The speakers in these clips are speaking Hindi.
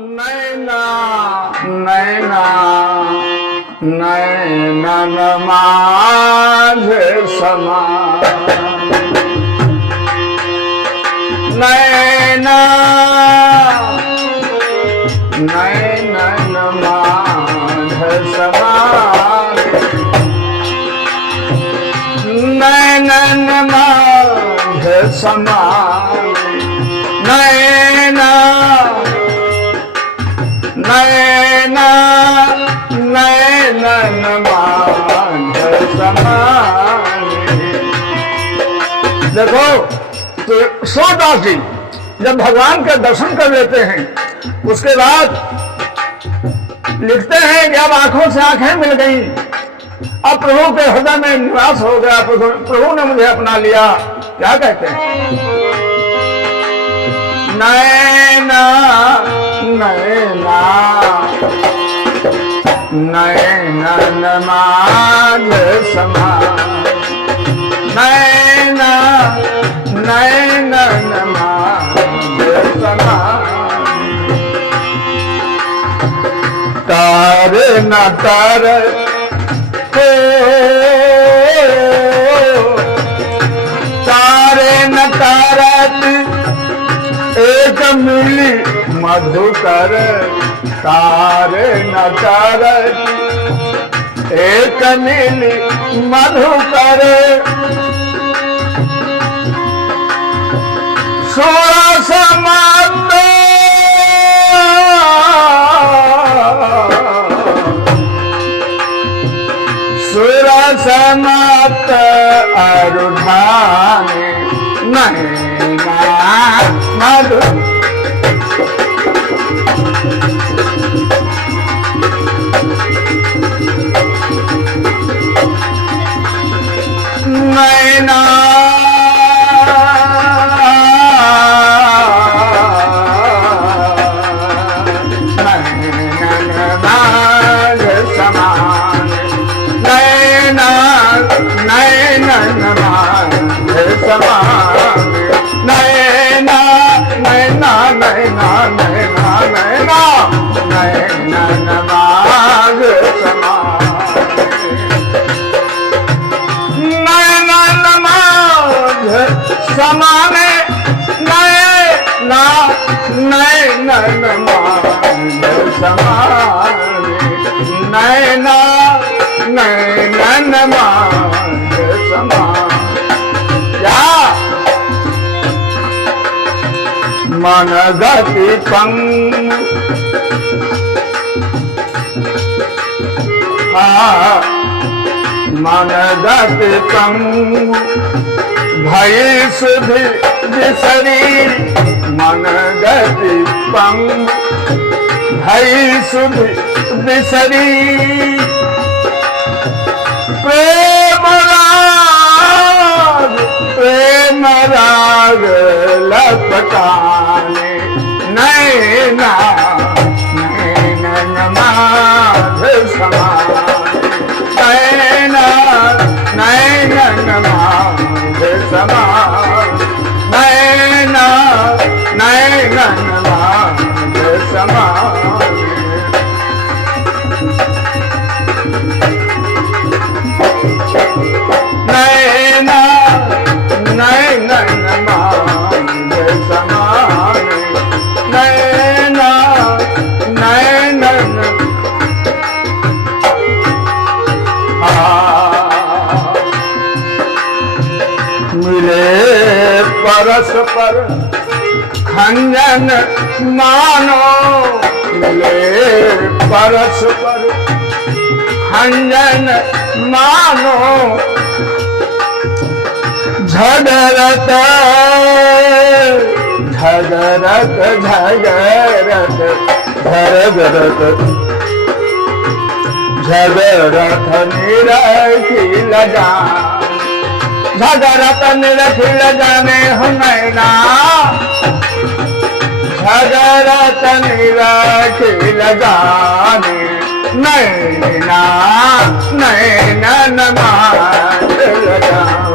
नैना नैना नैनन माझ समा नैना नैनन माझ समा नैनन माझ समा नैना नैना नैनन माझ समाने। देखो तो सूरदास जी जब भगवान के दर्शन कर लेते हैं उसके बाद लिखते हैं कि अब आंखों से आंखें मिल गई, अब प्रभु के हृदय में निवास हो गया, प्रभु ने मुझे अपना लिया। क्या कहते हैं? नैना नैना नैनन माझ समा नैना नैनन माझ समा तार न तार तारे न तारत एक मिली मधुकर तारे न तारत एक मिली मधुकर सुरसमत सुरसमत अरुधाने नैना मधु नैना नैनन माझ समान नैना नैनन माझ समान नैना नैना नैना नैना नैना नैनन माझ समान नैनन माझ समाने नैना नैनन माझ समाने नैना नैनन माझ समान। क्या मन गति पंग मन गति पंग भई सुधि बिसरी मन गति पंग भई सुधि बिसरी प्रेम राग लपटाने नैना नैनन माझ समान नैना नैनन माझ समान नैना नैनन माझ समान नैना नैनन माझ समान नैना नैनन मिले परस्पर खंजन मानो मिले परस्पर खंजन मानो झगरत झगरत झगरत झगरत झगरत निरखिल जाने झगरत निरखिल जाने हो नैना झगरत निरखिल जाने नैना नैनन माझ लगाओ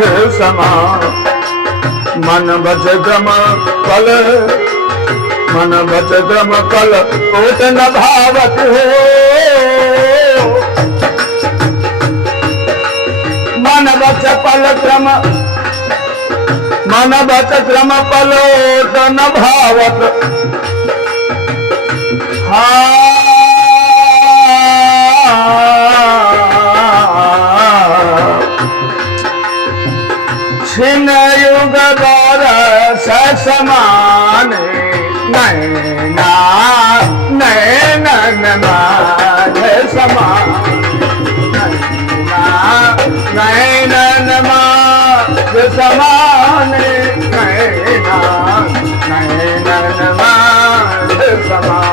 समान मन बच क्रम कल मन बच क्रम कल कोट न भावत हो मन बच पल क्रम मन बच क्रम पलोट न भावत छिन युग बरस समान नैना नैनन माझ समान नैनन माझ समान नैना नैनन माझ समान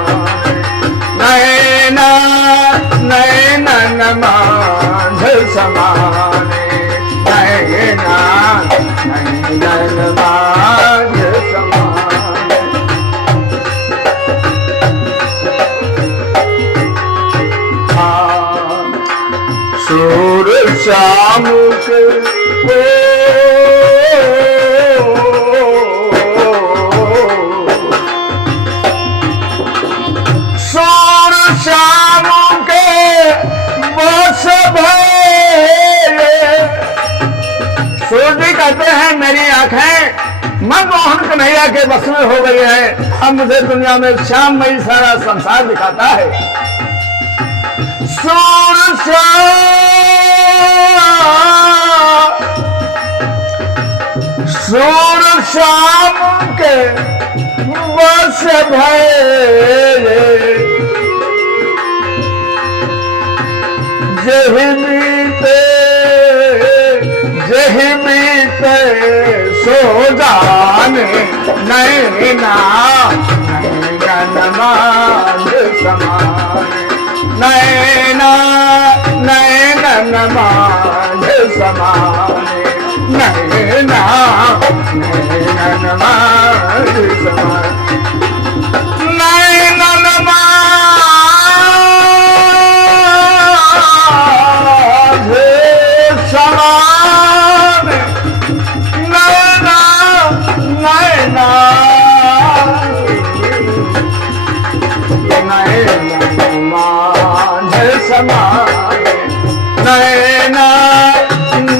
नैना नैनन माझ समान नैना नैनन माझ समान सूर शामुक सूर शामुक बस भये सूर्य कहते हैं मेरी आंखें मनमोहन कन्हैया के बस में हो गई है। अब मुझे दुनिया में श्याम मई सारा संसार दिखाता है। सूर शाम के बस भये जही बीते सो जाने नैना नैनन माझ समान नैना नैनन माझ समान नैना नैनन माझ समान नैनन माझ समान नैना नैना नैनन माझ समान नैना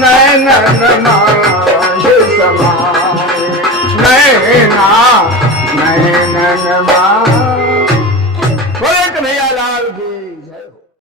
नैनन माझ समान नैना नैनन